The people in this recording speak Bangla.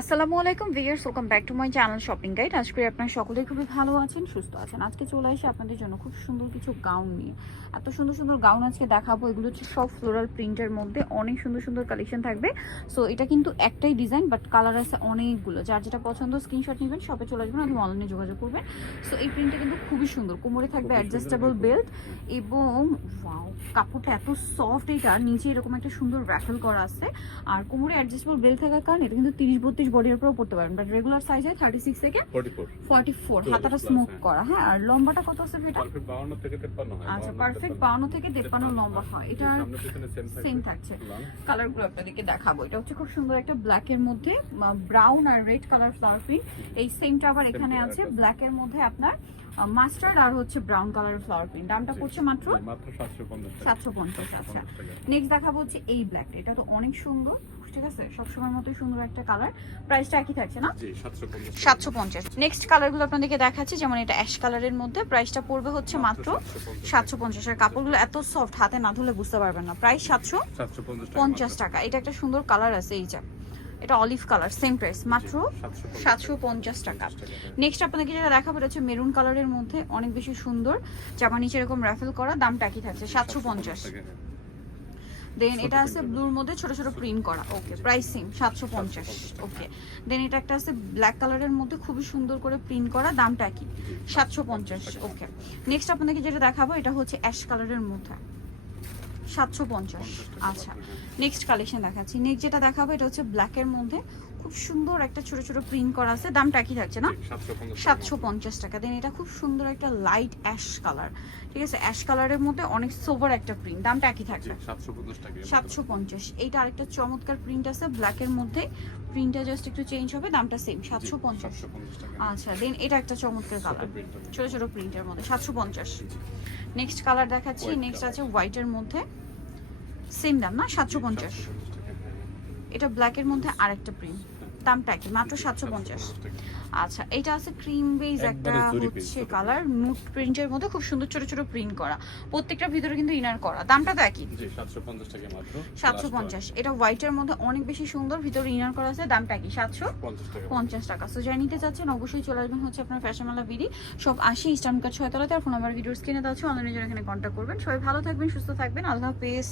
আসসালামু আলাইকুম viewers welcome back to my channel shopping guide. আজকে আপনারা সকলেই খুবই ভালো আছেন সুস্থ আছেন। আজকে চলে আসি আপনাদের জন্য খুব সুন্দর কিছু গাউন নিয়ে। এত সুন্দর সুন্দর গাউন আজকে দেখাবো এগুলো হচ্ছে সব ফ্লোরাল প্রিন্টের মধ্যে। অনেক সুন্দর সুন্দর কালেকশন থাকবে। সো এটা কিন্তু একটাই ডিজাইন বাট কালার আছে অনেকগুলো। যার যেটা পছন্দ স্ক্রিনশট নেবেন শপে চলে আসবেন অথবা অনলাইনে যোগাযোগ করবেন। সো এই প্রিন্টটা কিন্তু খুবই সুন্দর। কোমরে থাকবে অ্যাডজাস্টেবল বেল্ট এবং ওয়াও কাপড়টা এত সফট এটা। নিচে এরকম একটা সুন্দর র্যাফেল করা আছে। আর কোমরে অ্যাডজাস্টেবল বেল্ট থাকার কারণে এটা কিন্তু তিরিশ বত্রিশ বডির উপরেও পড়তে পারেন বাট রেগুলার সাইজ হয় থার্টি সিক্স থেকে 44 ফর্টি ফোর হাতাটা স্মোক হ্যাঁ। করা। হ্যাঁ আর লম্বাটা কত আছে এটা পারফেক্ট 52 থেকে 53 আচ্ছা পারফেক্ট 53 বাউন্ন থেকে তেপ্পান্ন লম্বা হয়। এটা সেম থাকছে। থাকছে কালারগুলো আপনাদেরকে দেখাবো। এটা হচ্ছে খুব সুন্দর একটা ব্ল্যাক এর মধ্যে ব্রাউন আর রেড কালার ফ্লাওয়ার প্রিন্ট এই সেমটা আবার এখানে আছে। আছে। ব্ল্যাক এর মধ্যে আপনার মাস্টার্ড আর হচ্ছে ব্রাউন কালারের ফ্লাওয়ার প্রিন্ট দামটা পড়ছে মাত্র মাত্র 750 টাকা। সাতশো পঞ্চাশ আচ্ছা। নেক্সট দেখাবো হচ্ছে এই ব্ল্যাকটা এটা তো অনেক সুন্দর ঠিক আছে? সবসময় মতো সুন্দর একটা কালার প্রাইসটা একই থাকছে না? জি 750 সাতশো পঞ্চাশ। নেক্সট কালারগুলো আপনাদেরকে দেখাচ্ছি যেমন এটা অ্যাশ কালারের মধ্যে। প্রাইসটা পড়বে হচ্ছে মাত্র সাতশো পঞ্চাশ আর কাপড়গুলো এত সফট হাতে না ধুলে বুঝতে পারবেন না। প্রাইস সাতশো 750 পঞ্চাশ টাকা এটা একটা সুন্দর কালার আছে এই যে। এটা অলিভ কালার সেম প্রাইস মাত্র সাতশো পঞ্চাশ টাকা। নেক্সট আপনাদেরকে যেটা দেখাবো এটা হচ্ছে মেরুন কালারের মধ্যে অনেক বেশি সুন্দর জামা নিচে এরকম র্যাফেল করা দামটা কি থাকছে সাতশো পঞ্চাশ দেন এটা আছে ব্লুর মধ্যে ছোট ছোট প্রিন্ট করা। ওকে প্রাইস সেম সাতশো পঞ্চাশ। ওকে দেন এটা একটা আছে ব্ল্যাক কালারের মধ্যে খুবই সুন্দর করে প্রিন্ট করা দামটা কি সাতশো পঞ্চাশ ওকে নেক্সট আপনাদেরকে যেটা দেখাবো এটা হচ্ছে অ্যাশ কালারের মধ্যে। সাতশো পঞ্চাশ। আচ্ছা নেক্সট কালেকশন দেখাচ্ছি। নেক্সট যেটা দেখাবো এটা হচ্ছে ব্ল্যাকের মধ্যে খুব সুন্দর একটা ছোট ছোট প্রিন্ট করা আছে। দামটা কি থাকছে না? সাতশো পঞ্চাশ টাকা। দেন এটা খুব সুন্দর একটা লাইট অ্যাশ কালার ঠিক আছে অ্যাশ কালারের মধ্যে অনেক সোভার একটা প্রিন্ট দামটা একই থাকছে। সাতশো পঞ্চাশ এইটা আরেকটা চমৎকার প্রিন্ট আছে ব্ল্যাকের মধ্যে। প্রিন্টটা জাস্ট একটু চেঞ্জ হবে দামটা সেম সাতশো পঞ্চাশ। আচ্ছা দেন এটা একটা চমৎকার কালার ছোট ছোট প্রিন্টের মধ্যে সাতশো পঞ্চাশ। নেক্সট কালার দেখাচ্ছি নেক্সট আছে হোয়াইটের মধ্যে। সেম দাম না? সাতশো পঞ্চাশ। 750 টাকা। এটা ব্ল্যাকের মধ্যে আরেকটা প্রিন্ট দামটা কি মাত্র সাতশো পঞ্চাশ। আচ্ছা এটা আছে ক্রিম বেজ একটা হচ্ছে কালার নুট প্রিন্টের মধ্যে খুব সুন্দর ছোট ছোট প্রিন্ট করা। প্রত্যেকটার ভিতরে কিন্তু ইনার করা। দামটা তো একই। জি 750 টাকা মাত্র। সাতশো পঞ্চাশ। এটা হোয়াইটের মধ্যে অনেক বেশি সুন্দর ভিতরে ইনার করা আছে। দামটা কি সাতশো পঞ্চাশ টাকা। সো যাই নিতে চাচ্ছেন অবশ্যই চলে আসবেন হচ্ছে আপনার ফ্যাশনমালা বিডি সব আশি ইস্টার্ন কার্ড ছয়তলাতে। আর ফোন নাম্বার ভিডিওর স্ক্রিনে দেওয়া আছে। অনলাইনে যারা এখানে কন্ট্যাক্ট করবেন সবাই ভালো থাকবেন সুস্থ থাকবেন। আল্লাহ হাফেজ।